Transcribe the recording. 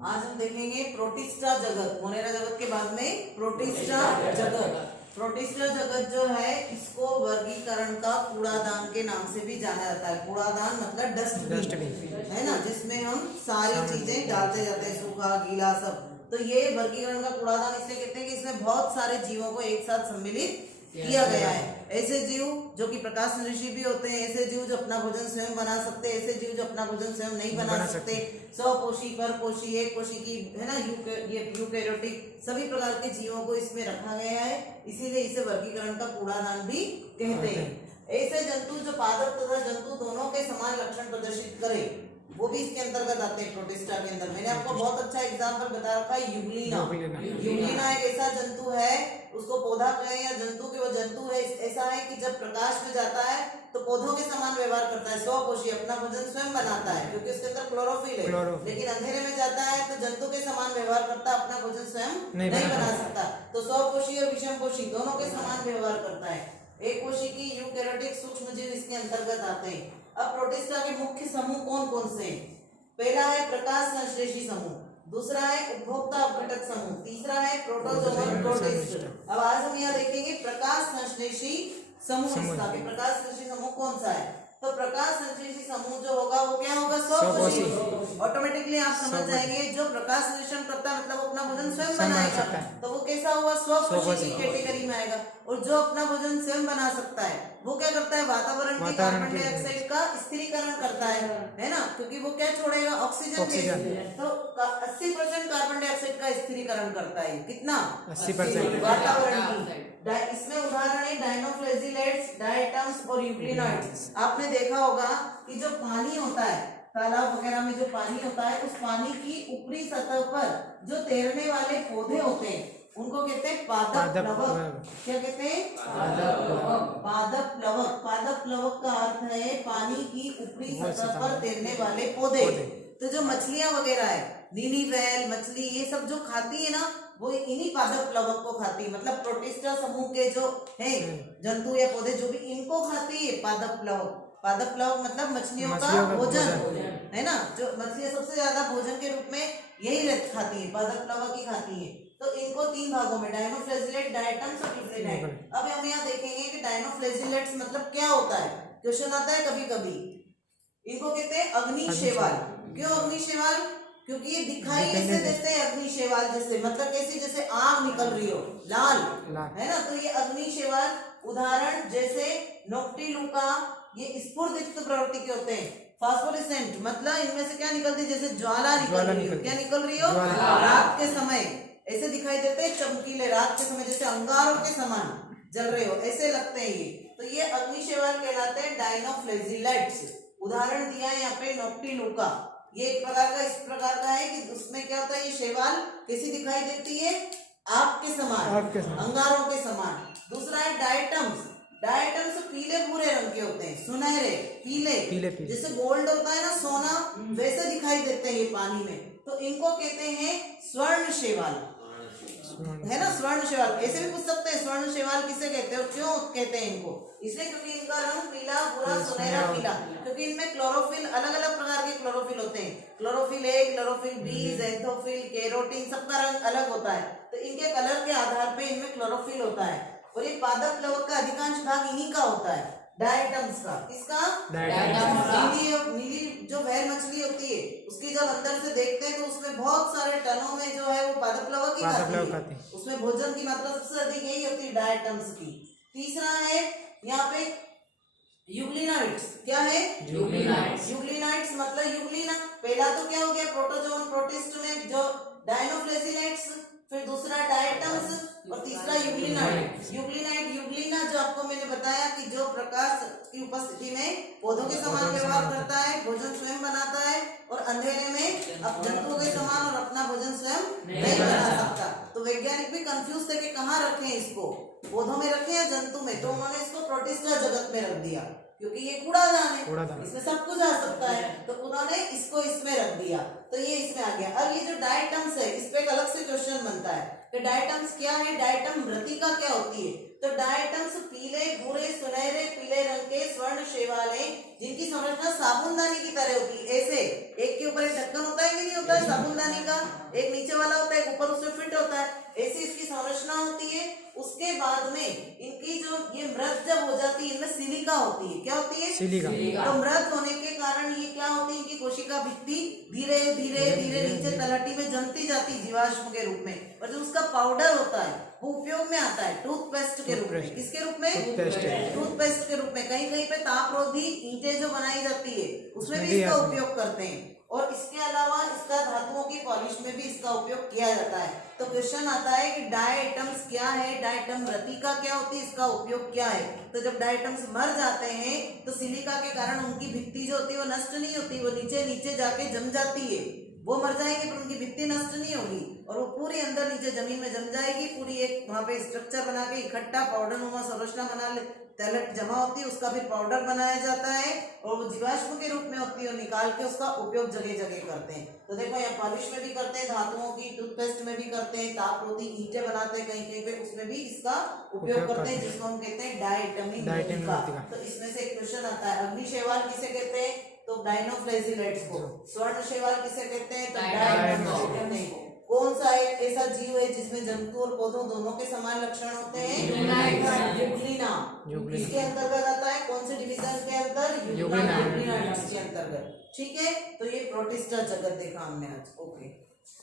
आज हम देखेंगे प्रोटिस्टा जगत। मोनेरा जगत के बाद में प्रोटिस्टा जगत। प्रोटिस्टा जगत जो है इसको वर्गीकरण का कूड़ादान के नाम से भी जाना जाता है। कूड़ादान मतलब डस्टबिन है ना, जिसमें हम सारी चीजें डालते जाते हैं, सूखा गीला सब। तो ये वर्गीकरण का कूड़ादान इसलिए कहते हैं कि इसमें बहुत सारे जीवों को एक साथ सम्मिलित किया गया है। ऐसे जीव जो कि प्रकाश संश्लेषी भी होते हैं, ऐसे जीव जो अपना भोजन स्वयं बना सकते हैं, ऐसे जीव जो अपना भोजन स्वयं नहीं बना सकते, स्वपोषी, परपोषी, एक कोशी की है ना, यूकैरियोटिक सभी प्रकार के जीवों को इसमें रखा गया है। इसीलिए इसे वर्गीकरण का कूड़ादान भी कहते हैं। ऐसे जंतु जो पादप तथा जंतु दोनों के समान लक्षण प्रदर्शित करे वो भी इसके अंतर्गत आते हैं प्रोटिस्टा के अंदर। मैंने आपको बहुत अच्छा एग्जाम्पल बता रखा है, यूग्लिना। यूग्लिना एक ऐसा जंतु है, उसको पौधा कहें या जंतु के, वो जंतु है ऐसा है कि जब प्रकाश में जाता है तो पौधों के समान व्यवहार करता है, स्वपोषी, अपना भोजन स्वयं बनाता है क्योंकि उसके अंदर क्लोरोफिल है। लेकिन अंधेरे में जाता है तो जंतु के समान व्यवहार करता है, अपना भोजन स्वयं नहीं बना सकता। तो स्वपोषी और विषमपोषी दोनों के समान व्यवहार करता है। एक कोशी की यूकैरियोटिक सूक्ष्म जीव इसके अंतर्गत आते हैं। अब प्रोटिस्टा के मुख्य समूह कौन कौन से हैं? पहला है प्रकाश संश्लेषी समूह, दूसरा है उपभोक्ता अपघटक समूह, तीसरा है प्रोटोजोवन प्रोटिस्ट। अब आज हम यहाँ देखेंगे प्रकाश संश्लेषी समूह। इसका प्रकाश संश्लेषी समूह कौन सा है? तो प्रकाश संश्लेषी समूह जो होगा वो क्या होगा? स्वपोषी। ऑटोमेटिकली आप समझ जाएंगे जो प्रकाश संश्लेषण करता है मतलब अपना भोजन स्वयं बनाएगा, तो वो कैसा हुआ? स्वपोषी की कैटेगरी में आएगा। और जो अपना भोजन स्वयं बना सकता है वो क्या करता है? वातावरण के कार्बन डाइऑक्साइड का स्थिरीकरण करता है ना, क्योंकि वो क्या छोड़ेगा? ऑक्सीजन। तो 80% कार्बन डाइऑक्साइड का स्थिरीकरण करता है। कितना? 80% वातावरण की। इसमें उदाहरण है डायनोफ्लेजिलेट्स, डायटम्स और यूग्लिनॉइड्स। आपने देखा होगा कि जो पानी होता है, तालाब वगैरह में जो पानी होता है, उस पानी की ऊपरी सतह पर जो तैरने वाले पौधे होते हैं उनको कहते हैं पादप प्लवक। क्या कहते हैं? पादप प्लवक। पादप प्लवक का अर्थ है पानी की ऊपरी सतह पर तैरने वाले पौधे। तो जो मछलियां वगैरह है, नीली व्हेल मछली, ये सब जो खाती है ना, वो इन्हीं पादप प्लवक को खाती है। मतलब प्रोटिस्टा समूह के जो है जंतु या पौधे जो भी इनको खाती है पादप प्लवक। पादप प्लवक मतलब मछलियों का भोजन है ना, जो मछलियां सबसे ज्यादा भोजन के रूप में यही खाती है, पादप प्लवक ही खाती है। तो इनको 3 भागों में डायनोफ्लेजिलेट, डायटम्स और यूग्लिनॉइड। अब हम यहाँ देखेंगे कि डायनोफ्लेजिलेट्स मतलब क्या होता है। क्वेश्चन आता है कभी कभी। इनको कहते हैं अग्निशैवाल। क्यों अग्निशैवाल? क्योंकि ये दिखाई कैसे देते हैं? अग्निशैवाल जैसे, मतलब कैसे? जैसे आग निकल रही हो, लाल है ना, तो ये अग्निशैवाल। उदाहरण जैसे नोक्टिलुका, ये स्फुरदीप्त प्रवृत्ति के होते हैं। फास्फोरेसेंट मतलब इनमें से क्या निकलती है? जैसे ज्वाला निकल रही हो। क्या निकल रही हो? रात के समय ऐसे दिखाई देते हैं, चमकीले, रात के समय जैसे अंगारों के समान जल रहे हो, ऐसे लगते हैं ये। तो ये अग्निशैवाल कहलाते हैं डायनोफ्लेजिलेट्स। उदाहरण दिया है यहाँ पे नोक्टिलुका। ये एक प्रकार का, इस प्रकार का है कि उसमें क्या होता है, ये शैवाल कैसी दिखाई देती है? आग के समान, अंगारों के समान। दूसरा है डायटम्स। डायटम्स पीले भूरे रंग के होते हैं, सुनहरे पीले, जैसे गोल्ड होता है ना, सोना, वैसे दिखाई देते हैं ये पानी में। तो इनको कहते हैं स्वर्ण शैवाल, है ना, स्वर्ण शैवाल। ऐसे भी पूछ सकते हैं स्वर्ण शैवाल किसे कहते हैं और क्यों कहते हैं इनको? इसलिए क्योंकि इनका रंग पीला, भूरा, सुनहरा, पीला, क्योंकि इनमें क्लोरोफिल, अलग अलग प्रकार के क्लोरोफिल होते हैं। Chlorophyll A, chlorophyll B, xanthophyll, carotene, सबका रंग अलग होता है। तो इनके कलर के आधार पे इनमें क्लोरोफिल होता है। और ये पादप प्लवक का अधिकांश भाग इन्हीं का होता है, डायटम्स का। किसका? नीली जो व्हेल मछली होती है उसकी जब अंदर से देखते हैं तो उसमें बहुत सारे टनों में जो है वो पादप प्लवक ही खाती है। उसमें भोजन की मात्रा सबसे अधिक यही होती है, डायटम्स की। तीसरा है यहाँ पे यूग्लिनॉइड्स। क्या है? यूग्लिनॉइड्स मतलब यूग्लिना। पहला तो क्या हो गया? प्रोटोजोवन प्रोटिस्ट में जो डायनोफ्लेजिलेट्स, फिर दूसरा डायटम्स और तीसरा यूग्लिनॉइड। यूग्लिना जो आपको मैंने बताया कि जो प्रकाश की उपस्थिति में पौधों के समान व्यवहार करता है, भोजन स्वयं बनाता है और अंधेरे में जंतुओं के समान और अपना भोजन स्वयं नहीं बना सकता। तो वैज्ञानिक भी कंफ्यूज थे कि कहाँ रखें इसको, पौधों में रखें या जंतु में। तो उन्होंने इसको प्रोटिस्टा जगत में रख दिया क्योंकि ये कूड़ादान है, इसमें सब कुछ आ सकता है, तो उन्होंने इसको इसमें रख दिया। तो ये इसमें आ गया। अब ये जो डायटम्स है इस पे एक अलग से क्वेश्चन बनता है कि डायटम्स क्या है, डायटम मृतिका क्या होती है। तो डायटम्स पीले, भूरे, सुनहरे पीले रंग के स्वर्ण शैवालें जिनकी संरचना साबुनदानी की तरह होती है। ऐसे एक के ऊपर एक ढक्कन होता है कि नहीं होता है साबुनदानी का, एक नीचे वाला होता है, ऊपर उसमें फिट होता है, ऐसी इसकी संरचना होती है। उसके बाद में इनकी जो ये मृत जब हो जाती है इनमें सिलिका होती है। क्या होती है? सिलिका। तो मृत होने के कारण ये क्या होती है, इनकी कोशिका भित्ति धीरे धीरे धीरे नीचे तलहटी में जमती जाती है जीवाश्म के रूप में, और जो उसका पाउडर होता है वो उपयोग में आता है टूथपेस्ट के रूप में। किसके रूप में? टूथपेस्ट के रूप में। कहीं कहीं पे तापरोधी ईंटें जो बनाई जाती है उसमें भी इसका उपयोग करते हैं, और इसके अलावा इसका धातुओं की पॉलिश में भी इसका उपयोग किया जाता है। तो क्वेश्चन आता है कि डायटम्स क्या है, डायटम मृतिका क्या होती है, इसका उपयोग क्या है। तो जब डायटम्स मर जाते हैं तो सिलिका के कारण उनकी भित्ति जो होती है वो नष्ट नहीं होती, वो नीचे नीचे जाके जम जाती है। वो मर जाएंगे पर उनकी भित्ति नष्ट नहीं होगी, और वो पूरी अंदर नीचे जमीन में जम जाएगी, पूरी एक वहां पे स्ट्रक्चर बना के इकट्ठा पाउडर नुमा संरचना बना ले, तलहट जमा होती है, उसका फिर पाउडर बनाया जाता है, और वो जीवाश्म के रूप में होती है, और निकाल के उसका उपयोग जगह जगह करते हैं। तो देखो यहाँ पॉलिश में भी करते हैं, धातुओं की टूथपेस्ट में भी करते हैं, तापरोधी ईंटें बनाते हैं कहीं कहीं पे, उसमें भी इसका उपयोग करते हैं, जिसको हम कहते हैं डायटमी मृतिका। तो इसमें से एक क्वेश्चन आता है, अग्नि शैवाल किसे कहते हैं? तो डायनोफ्लेजिलेट्स को। स्वर्ण शैवाल किसे कहते हैं? तो डायनोफ्लेजिलेट्स को। कौन सा एक ऐसा जीव है जिसमें जंतु और पौधों दोनों के समान लक्षण होते हैं? यूग्लिना। इसके अंतर्गत आता है, कौन से डिवीजन के अंदर? यूग्लिना के अंतर्गत। ठीक है, तो ये प्रोटिस्टा जगत देखा हमने आज। ओके।